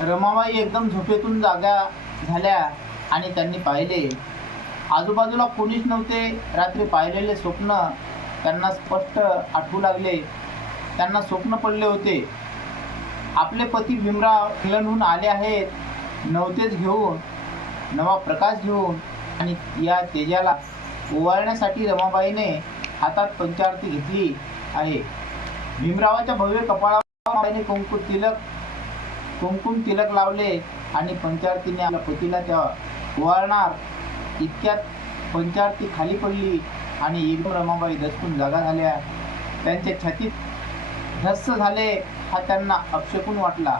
रमाबाई एकदम झोपेतून जागा झाल्या आणि त्यांनी पाहिले आजूबाजूला कोणीच नव्हते. रात्री पाहिलेले स्वप्न त्यांना स्पष्ट आठवू लागले. त्यांना स्वप्न पडले होते, आपले पती भीमराव इंग्लंडहून आले आहेत, नवतेज घेऊन, नवा प्रकाश घेऊन, आणि या तेजाला ओवाळण्यासाठी रमाबाईने हातात पंचारती घेतली आहे. भीमरावाच्या भव्य कपाळावर कुंकुम तिलक लावले आणि पंचारतीने आपल्या पतीला त्या ओवाळणार इतक्यात पंचारती खाली पडली आणि एकदम रमाबाई दचकून जागा झाल्या. त्यांच्या छातीत धस्स झाले. हा त्यांना अपशकून वाटला.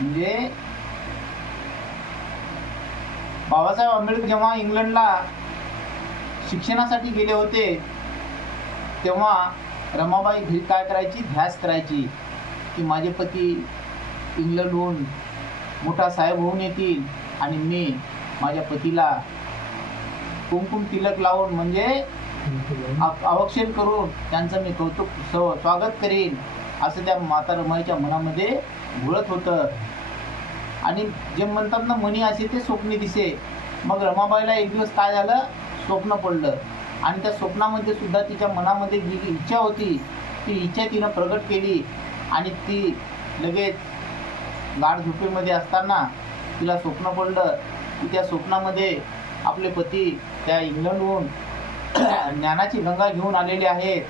म्हणजे बाबासाहेब आंबेडकर जेव्हा इंग्लंडला शिक्षणासाठी गेले होते तेव्हा रमाबाई घरी काय करायची, ध्यास करायची की माझे पती इंग्लंडहून मोठा साहेब होऊन येतील आणि मी माझ्या पतीला कुंकुम तिलक लावून म्हणजे अवक्षेप करून त्यांचं मी कौतुक स्वागत करीन, असं त्या माता रमाईच्या मनामध्ये घोळत होतं. आणि जे म्हणतात ना, मनी असे ते स्वप्ने दिसे. मग रमाबाईला एक दिवस काय झालं, स्वप्न पडलं आणि त्या स्वप्नामध्ये सुद्धा तिच्या मनामध्ये जी इच्छा होती ती इच्छा तिनं प्रगट केली. आणि ती लगेच गाढ झोपेमध्ये असताना तिला स्वप्न पडलं की त्या स्वप्नामध्ये आपले पती त्या इंग्लंडहून ज्ञानाची गंगा घेऊन आलेले आहेत,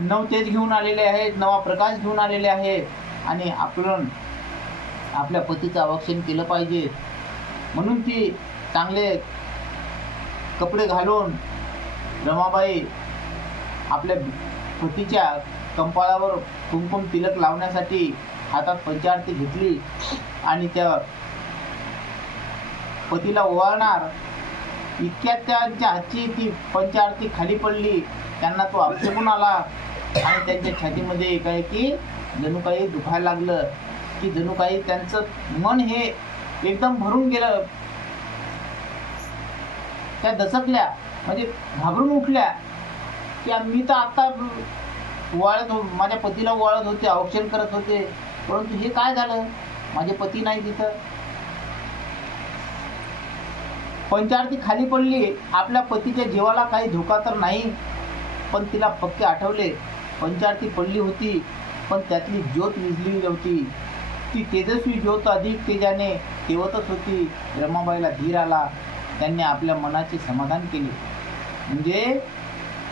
नवतेज घेऊन आलेले आहेत, नवा प्रकाश घेऊन आलेले आहेत आणि आपण आपल्या पतीचं अवक्षण केलं पाहिजे. म्हणून ती चांगले कपडे घालून रमाबाई आपल्या पतीच्या कंपाळावर कुंकुम तिलक लावण्यासाठी हातात पंचारती घेतली आणि त्या पतीला ओवाळणार इतक्यात त्यांच्या हातची ती पंचारती खाली पडली. त्यांना तो अपशकून आला आणि त्यांच्या छातीमध्ये एकाएकी जणू काही दुखायला लागलं की जणू काही त्यांचं मन हे एकदम भरून गेलं. त्या दचकल्या, म्हणजे घाबरून उठल्या की मी तर आता माझ्या पतीला ओवाळत होते, औक्षण करत होते, परंतु हे काय झालं, माझे पती नाही तिथं. पंचारती खाली पडली. आपल्या पतीच्या जीवाला काही धोका तर नाही, पण तिला पक्के आठवले पंचारती पडली होती पण त्यातली ज्योत विझली होती. ती तेजस्वी ज्योत अधिक तेजाने तेवतच होती. रमाबाईला धीर आला. त्यांनी आपल्या मनाचे समाधान केले. म्हणजे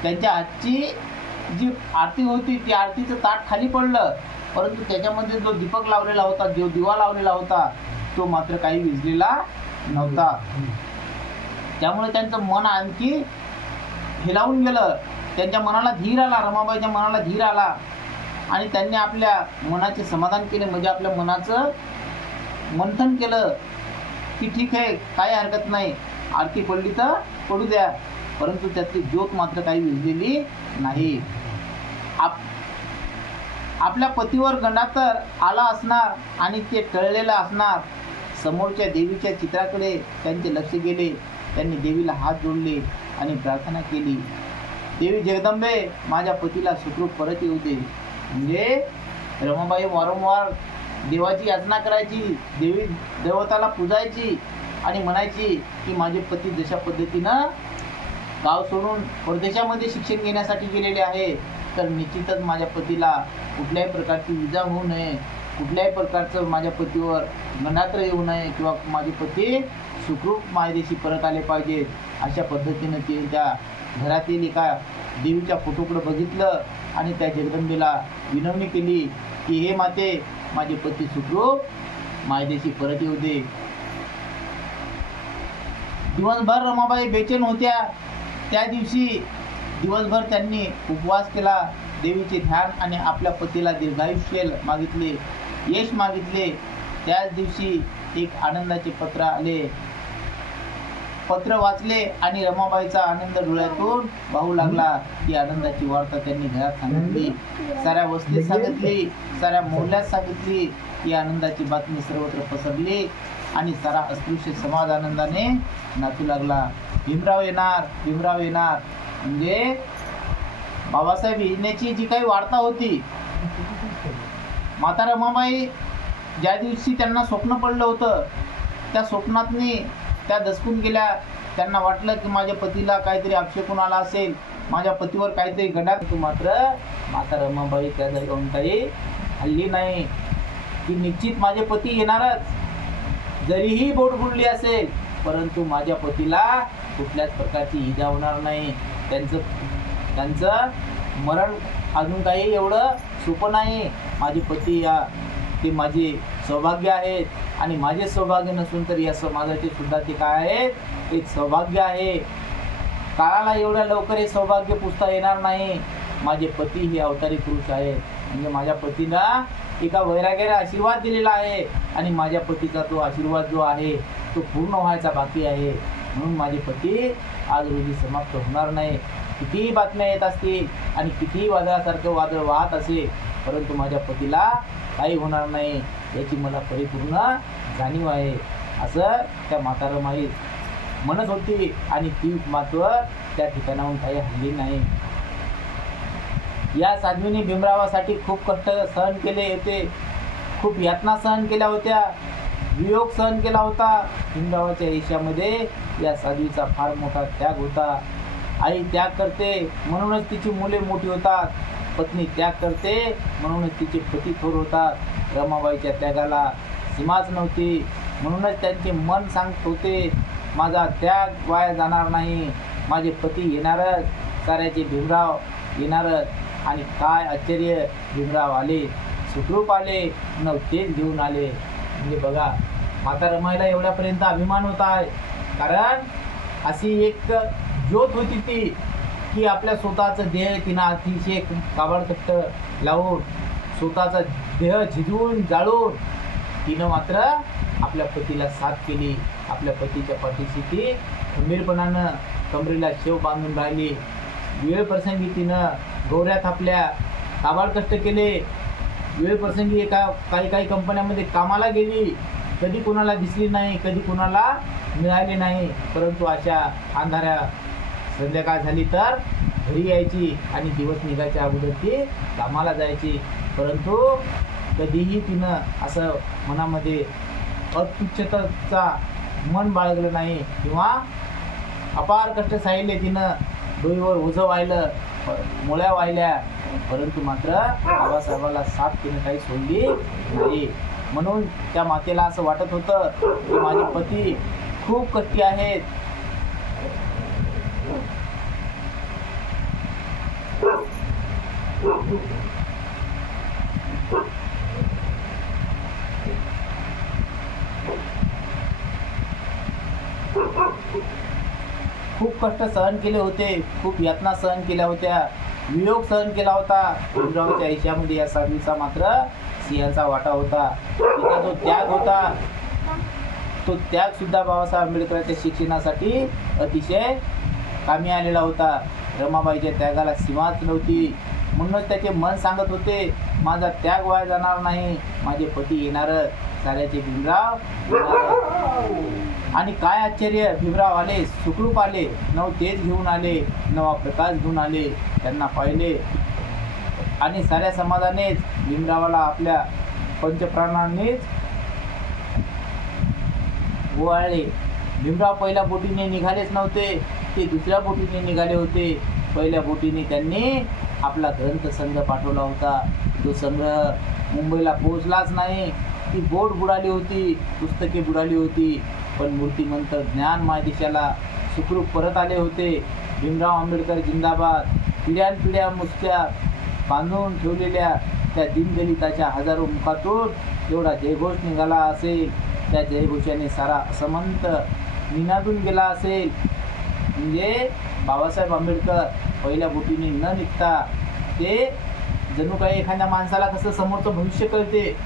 त्यांच्या आजची जी आरती होती ती आरतीचं ताट खाली पडलं, परंतु त्याच्यामध्ये जो दीपक लावलेला होता, जो दिवा लावलेला होता, तो मात्र काही विझलेला नव्हता. त्यामुळे त्यांचं मन आणखी हेलावून गेलं. त्यांच्या मनाला धीर आला, रमाबाईच्या मनाला धीर आला आणि त्यांनी आपल्या मनाचे समाधान केले. म्हणजे आपल्या मनाचं मंथन केलं की ठीक आहे, काही हरकत नाही, आरती पडली तर पडू द्या, परंतु त्यातली ज्योत मात्र काही विझलेली नाही. आपल्या पतीवर गंडातर आला असणार आणि ते टळलेलं असणार. समोरच्या देवीच्या चित्राकडे त्यांचे लक्ष गेले. त्यांनी देवीला हात जोडले आणि प्रार्थना केली, देवी जगदंबे, माझ्या पतीला सुखरूप परत येऊ दे. म्हणजे रमाबाई वारंवार देवाची याचना करायची, देवी देवताला पूजायची आणि म्हणायची की माझे पती जशा पद्धतीनं गाव सोडून परदेशामध्ये शिक्षण घेण्यासाठी गेलेले आहे, तर निश्चितच माझ्या पतीला कुठल्याही प्रकारची इजा होऊ नये, कुठल्याही प्रकारचं माझ्या पतीवर गंडात्र येऊ नये किंवा माझे पती सुखरूप मायदेशी परत आले पाहिजेत. अशा पद्धतीनं ते त्या घरातील एका देवीच्या फोटोकडे बघितलं आणि त्या जगदंबेला विनवणी केली की हे माते, माझे पती सुखरूप मायदेशी परत येऊ दे. दिवसभर रमाबाई बेचैन होत्या. त्या दिवशी दिवसभर त्यांनी उपवास केला, देवीचे ध्यान आणि आपल्या पतीला दीर्घायुष्य मागितले, यश मागितले. त्याच दिवशी एक आनंदाचे पत्र आले. पत्र वाचले आणि रमाबाईचा आनंद डोळ्यातून वाहू लागला. ती आनंदाची वार्ता त्यांनी घरात सांगितली, साऱ्या वस्तीत सांगितली, साऱ्या मोहल्ल्यात सांगितली. ही आनंदाची बातमी सर्वत्र पसरली आणि सारा अस्पृश्य समाज आनंदाने नाचू लागला. भीमराव येणार, भीमराव येणार. म्हणजे बाबासाहेब येण्याची जी काही वार्ता होती, माता रमाबाई ज्या दिवशी त्यांना स्वप्न पडलं होतं त्या स्वप्नातनी त्या दचकून गेल्या. त्यांना वाटलं की माझ्या पतीला काहीतरी अपशकुन आला असेल, माझ्या पतीवर काहीतरी गंडात. तू मात्र माता रमाबाई त्या जागेवरून काही हल्ली नाही. की निश्चित माझे पती येणारच, जरीही बोट बुडली असेल परंतु माझ्या पतीला कुठल्याच प्रकारची इजा होणार नाही. त्यांचं मरण अजून काही एवढं सोपं नाही. माझे पती या ते माझे सौभाग्य आहेत आणि माझे सौभाग्य नसून तर या समाजाचे सुद्धा ते काय आहेत, एक सौभाग्य आहे. काळाला एवढ्या लवकर हे सौभाग्य पुसता येणार नाही. माझे पती हे अवतारी पुरुष आहेत. म्हणजे माझ्या पतीला एका वैराग्याने आशीर्वाद दिलेला आहे आणि माझ्या पतीचा तो आशीर्वाद जो आहे तो पूर्ण व्हायचा बाकी आहे. म्हणून माझे पती आज रोजी समाप्त होणार नाही. कितीही बातम्या येत असतील आणि कितीही वादळासारखं वादळ वाहत असेल परंतु माझ्या पतीला काही होणार नाही याची मला परिपूर्ण जाणीव आहे, असं त्या म्हाता रमाई म्हणत होती. आणि ती मात्र त्या ठिकाणाहून काही हल्ली नाही. या साध्वीने भीमरावासाठी खूप कष्ट सहन केले होते, खूप यातना सहन केल्या होत्या, वियोग सहन केला होता. भीमरावाच्या आयुष्यामध्ये या साध्वीचा फार मोठा त्याग होता. आई त्याग करते म्हणूनच तिची मुले मोठी होतात, पत्नी त्याग करते म्हणूनच तिचे पती थोर होतात. रमाबाईच्या त्यागाला सीमाच नव्हती. म्हणूनच त्यांचे मन सांगत होते माझा त्याग वाया जाणार नाही, माझे पती येणारच, साऱ्याचे भीमराव येणारच. आणि काय आश्चर्य, भीमराव आले, सुखरूप आले, तेज घेऊन आले. म्हणजे बघा माता रमाईला एवढ्यापर्यंत अभिमान होता आहे, कारण अशी एक ज्योत होती ती की आपल्या स्वतःचं देह तिनं अतिशय काबाडकष्ट लावून स्वतःचा देह झिजवून जाळून तिनं मात्र आपल्या पतीला साथ केली. आपल्या पतीच्या पाठीशी ती खंबीरपणानं कमरेला शेव बांधून राहिली. वेळ प्रसंगी तिनं गौऱ्या थापल्या, काबाड कष्ट केले. वेळ प्रसंगी काही कंपन्यामध्ये कामाला गेली, कधी कुणाला दिसली नाही, कधी कुणाला मिळाली नाही. परंतु अशा अंधाऱ्या संध्याकाळ झाली तर घरी यायची आणि दिवस निघायच्या अगोदर ती कामाला जायची. परंतु कधीही तिनं असं मनामध्ये अत्युच्चतेचा मन बाळगलं नाही किंवा अपार कष्ट सहिले. तिनं डोईवर ओझं वाहिलं, मुळ्या वाहिल्या, परंतु मात्र बाबासाहेबाला साथ तिनं काही सोडली नाही. म्हणून त्या मातेला असं वाटत होतं की माझे पती खूप कष्टी आहेत. खूप कष्ट सहन केले होते, खूप यातना सहन केल्या होत्या, वियोग सहन केला होता. भीमरावाच्या आयुष्यामध्ये या साधवीचा मात्र सिंहाचा वाटा होता. तिचा जो त्याग होता तो त्याग सुद्धा बाबासाहेब आंबेडकरांच्या शिक्षणासाठी अतिशय कामी आलेला होता. रमाबाईच्या त्यागाला सीमाच नव्हती. म्हणूनच त्याचे मन सांगत होते माझा त्याग वाया जाणार नाही, माझे पती येणारच, साऱ्याचे भीमराव येणारच. आणि काय आश्चर्य, भीमराव आले, सुखरूप आले, तेज घेऊन आले, नवा प्रकाश घेऊन आले. त्यांना पाहिले आणि साऱ्या समाजानेच भीमरावाला आपल्या पंचप्राणांनीच ओवाळले. भीमराव पहिल्या बोटीने निघालेच नव्हते, ते दुसऱ्या बोटीने निघाले होते. पहिल्या बोटीने त्यांनी आपला ग्रंथ संग्रह पाठवला होता. तो संग्रह मुंबईला पोहोचलाच नाही. ती बोट बुडाली होती, पुस्तके बुडाली होती, पण मूर्तिमंत ज्ञान मायदेशाला सुखरूप परत आले होते. भीमराव आंबेडकर जिंदाबाद. पिढ्यानपिढ्या मुसक्या बांधून ठेवलेल्या त्या दीनदलिताच्या हजारो मुखातून एवढा जयघोष निघाला असेल, त्या जयघोषाने सारा असमंत निनादून गेला असेल. म्हणजे बाबासाहेब आंबेडकर पहिल्या बोटीने न निघता ते जणू काही एखाद्या माणसाला कसं समोरचं भविष्य कळते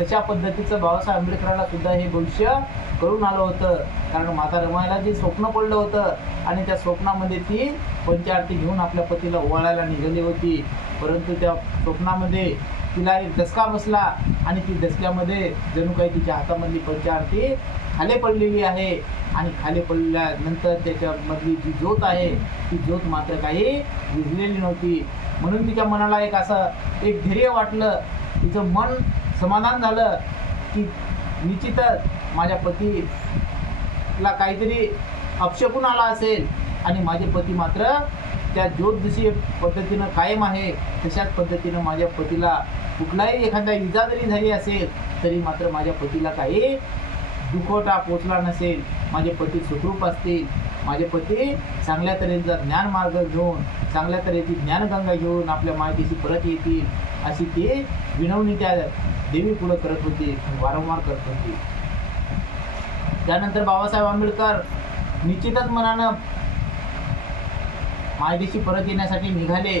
तशा पद्धतीचं बाबासाहेब आंबेडकरांना सुद्धा हे भविष्य कळून आलं होतं. कारण माता रमाईला जे स्वप्न पडलं होतं आणि त्या स्वप्नामध्ये ती पंचारती घेऊन आपल्या पतीला ओवाळायला निघाली होती. परंतु त्या स्वप्नामध्ये तिला एक दसका बसला आणि ती दसक्यामध्ये जणू काही तिच्या हातामधली पंचारती खाली पडलेली आहे आणि खाली पडल्यानंतर त्याच्यामधली जी ज्योत आहे ती ज्योत मात्र काही विझलेली नव्हती. म्हणून तिच्या मनाला एक असं एक धैर्य वाटलं, तिचं मन समाधान झालं की निश्चितच माझ्या पतीला काहीतरी अपशकून आला असेल आणि माझे पती मात्र त्या ज्योतिषीय पद्धतीनं कायम आहे, तशाच पद्धतीनं माझ्या पतीला कुठलाही एखादा इजा जरी झाली असेल तरी मात्र माझ्या पतीला काही दुखवटा पोचला नसेल. माझे पती सुखरूप असतील, माझे पती चांगल्या तऱ्हेचा ज्ञान मार्ग घेऊन, चांगल्या तऱ्हेची ज्ञानगंगा घेऊन आपल्या मायदेशी परत येतील, अशी ती विनवणी त्या देवी पुढं करत होती, वारंवार करत होती. त्यानंतर बाबासाहेब आंबेडकर निश्चितच मनानं मायदेशी परत येण्यासाठी निघाले.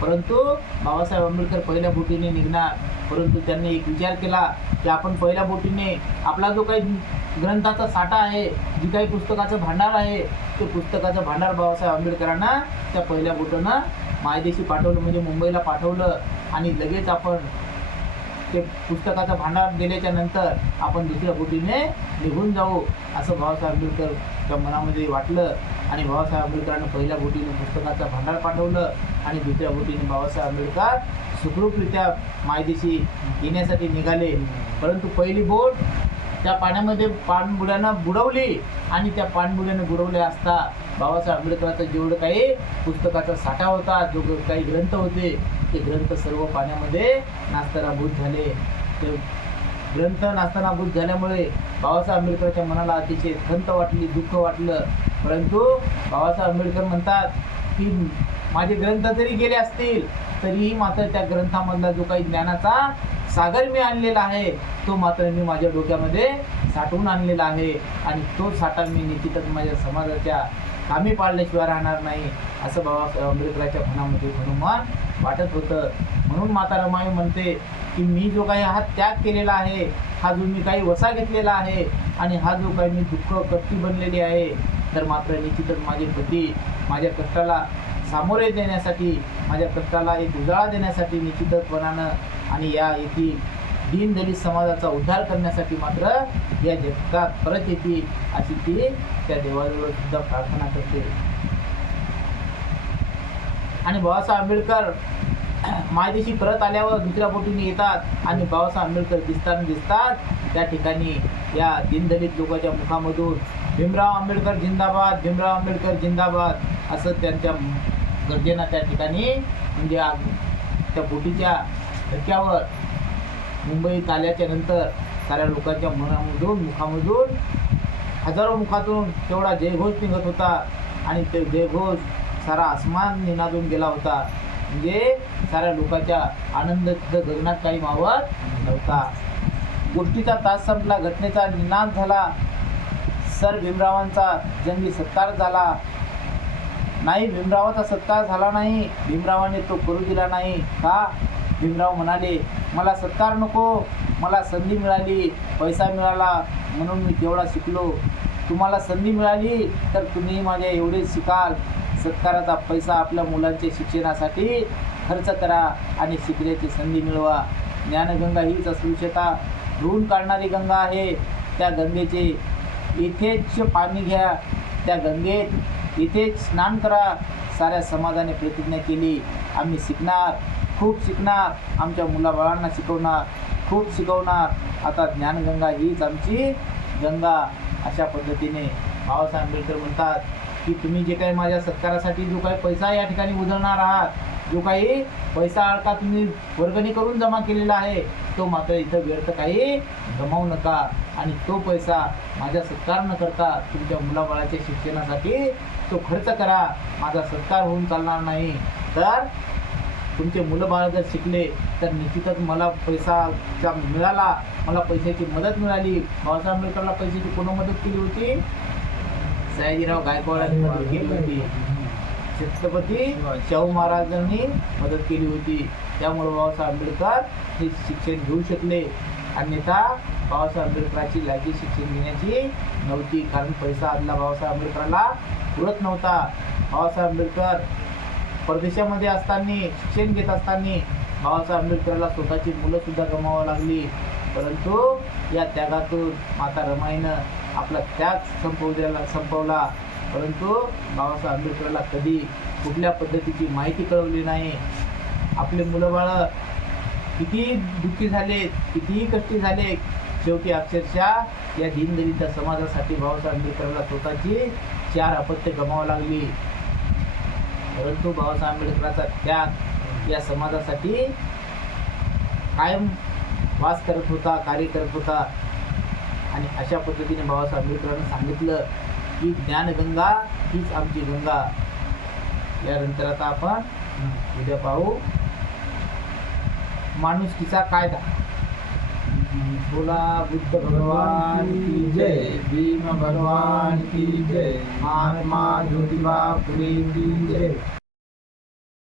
परंतु बाबासाहेब आंबेडकर पहिल्या बोटीने निघणार, परंतु त्यांनी एक विचार केला की आपण पहिल्या बोटीने आपला जो काही ग्रंथाचा साठा आहे, जी काही पुस्तकाचं भांडार आहे, ते पुस्तकाचं भांडार बाबासाहेब आंबेडकरांना त्या पहिल्या बोटीनं मायदेशी पाठवलं, म्हणजे मुंबईला पाठवलं. आणि लगेच आपण ते पुस्तकाचं भांडार दिल्याच्या नंतर आपण दुसऱ्या बोटीने निघून जाऊ, असं बाबासाहेब आंबेडकरच्या मनामध्ये वाटलं. आणि बाबासाहेब आंबेडकरांनी पहिल्या बोटीने पुस्तकाचं भांडार पाठवलं आणि दुसऱ्या बोटीने बाबासाहेब आंबेडकर सुखरूपरित्या मायदेशी येण्यासाठी निघाले. परंतु पहिली बोट त्या पाण्यामध्ये पाणबुड्यानं बुडवली आणि त्या पाणबुड्यानं बुडवले असता बाबासाहेब आंबेडकरांचं जेवढं काही पुस्तकाचा साठा होता, जो काही ग्रंथ होते, ते ग्रंथ सर्व पाण्यामध्ये नास्तनाबूत झाले. ते ग्रंथ नास्तनाबूत झाल्यामुळे बाबासाहेब आंबेडकरांच्या मनाला अतिशय खंत वाटली, दुःख वाटलं. परंतु बाबासाहेब आंबेडकर म्हणतात की माझे ग्रंथ जरी गेले असतील तरीही मात्र त्या ग्रंथामधला जो काही ज्ञानाचा सागर मी आणलेला आहे, तो मात्र मी माझ्या डोक्यामध्ये साठवून आणलेला आहे आणि तो साठा मी निश्चितच माझ्या समाजाच्या कामी पाळल्याशिवाय राहणार नाही, असं बाबासाहेब आंबेडकरांच्या मनामध्ये हनुमान वाटत होतं. म्हणून माता रमाई म्हणते की मी जो काही हा त्याग केलेला आहे, हा जो मी काही वसा घेतलेला आहे आणि हा जो काही मी दुःख कष्टी बनलेली आहे, तर मात्र निश्चितच माझे पती माझ्या कष्टाला सामोरे देण्यासाठी, माझ्या कष्टाला एक उजाळा देण्यासाठी निश्चितच मनानं आणि या येथील दीनदलित समाजाचा उद्धार करण्यासाठी मात्र या जगतात परत येतील, अशी ती त्या देवाजवळ सुद्धा प्रार्थना करते. आणि बाबासाहेब आंबेडकर मायदेशी परत आल्यावर दुसऱ्या बोटीने येतात आणि बाबासाहेब आंबेडकर दिसतात त्या ठिकाणी या दीनदलित लोकांच्या मुखामधून भीमराव आंबेडकर जिंदाबाद, भीमराव आंबेडकर जिंदाबाद असं त्यांच्या गर्जना त्या ठिकाणी, म्हणजे त्या बोटीच्या धक्क्यावर मुंबईत आल्याच्या नंतर साऱ्या लोकांच्या मनामधून, मुखामधून, हजारो मुखातून तेवढा जयघोष निघत होता आणि ते जयघोष सारा आसमान निनादून गेला होता. म्हणजे साऱ्या लोकांच्या आनंद गगनात काही मावत नव्हता. गोष्टीचा तास संपला, घटनेचा निनाद झाला, सर भीमरावांचा जंगी सत्कार झाला. नाही, भीमरावाचा सत्कार झाला नाही, भीमरावाने तो करू दिला नाही. का? भीमराव म्हणाले मला सत्कार नको, मला संधी मिळाली, पैसा मिळाला म्हणून मी तेवढा शिकलो. तुम्हाला संधी मिळाली तर तुम्ही माझ्या एवढेच शिकाल. सत्काराचा पैसा आपल्या मुलांच्या शिक्षणासाठी खर्च करा आणि शिकण्याची संधी मिळवा. ज्ञानगंगा हीच अस्पृश्यता धुवून काढणारी गंगा आहे. त्या गंगेचे इथेच पाणी घ्या, त्या गंगेत इथेच स्नान करा. साऱ्या समाजाने प्रतिज्ञा केली, आम्ही शिकणार, खूप शिकणार, आमच्या मुलाबाळांना शिकवणार, खूप शिकवणार. आता ज्ञानगंगा हीच आमची गंगा. अशा पद्धतीने बाबासाहेब आंबेडकर म्हणतात की तुम्ही जे काही माझ्या सत्कारासाठी जो काही पैसा या ठिकाणी उधळणार आहात, जो काही पैसा अडका तुम्ही वर्गणी करून जमा केलेला आहे, तो मात्र इथं व्यर्थ काही गमावू नका आणि तो पैसा माझा सत्कार न करता तुमच्या मुलाबाळाच्या शिक्षणासाठी तो खर्च करा. माझा सत्कार होऊन चालणार नाही. तर तुमचे मुलं बाळ जर शिकले तर निश्चितच मला पैसा मिळाला, मला पैशाची मदत मिळाली. बाबासाहेब आंबेडकरला पैशाची कोण मदत केली होती? सयाजीराव गायकवाडांनी मदत केली होती, छत्रपती शाहू महाराजांनी मदत केली होती. त्यामुळे बाबासाहेब आंबेडकर हे शिक्षण घेऊ शकले. अन्यथा बाबासाहेब आंबेडकरांची लायकी शिक्षण घेण्याची नव्हती, कारण पैसा आदला बाबासाहेब आंबेडकरांना पुरत नव्हता. बाबासाहेब आंबेडकर परदेशामध्ये असताना, शिक्षण घेत असताना बाबासाहेब आंबेडकरला स्वतःची मुलंसुद्धा गमावावं लागली. परंतु या त्यागातून माता रमाईनं आपला त्याग संपवला. परंतु बाबासाहेब आंबेडकरला कधी कुठल्या पद्धतीची माहिती कळवली नाही. आपले मुलं बाळं कितीही दुःखी झाले, कितीही कष्टी झाले, शेवटी अक्षरशः या दीनदलित समाजासाठी बाबासाहेब आंबेडकरांना स्वतःची 4 अपत्य गमावं लागली. परंतु बाबासाहेब आंबेडकरांचा त्याग या समाजासाठी कायम वास करत होता, कार्य करत होता. आणि अशा पद्धतीने बाबासाहेब आंबेडकरांनी सांगितलं की ज्ञानगंगा हीच आमची गंगा. यानंतर आता आपण उद्या पाहू माणुसकीचा कायदा. बोला बुद्ध भगवान की जय, भीम भगवान की जय, महात्मा ज्योतिबा फुले की जय.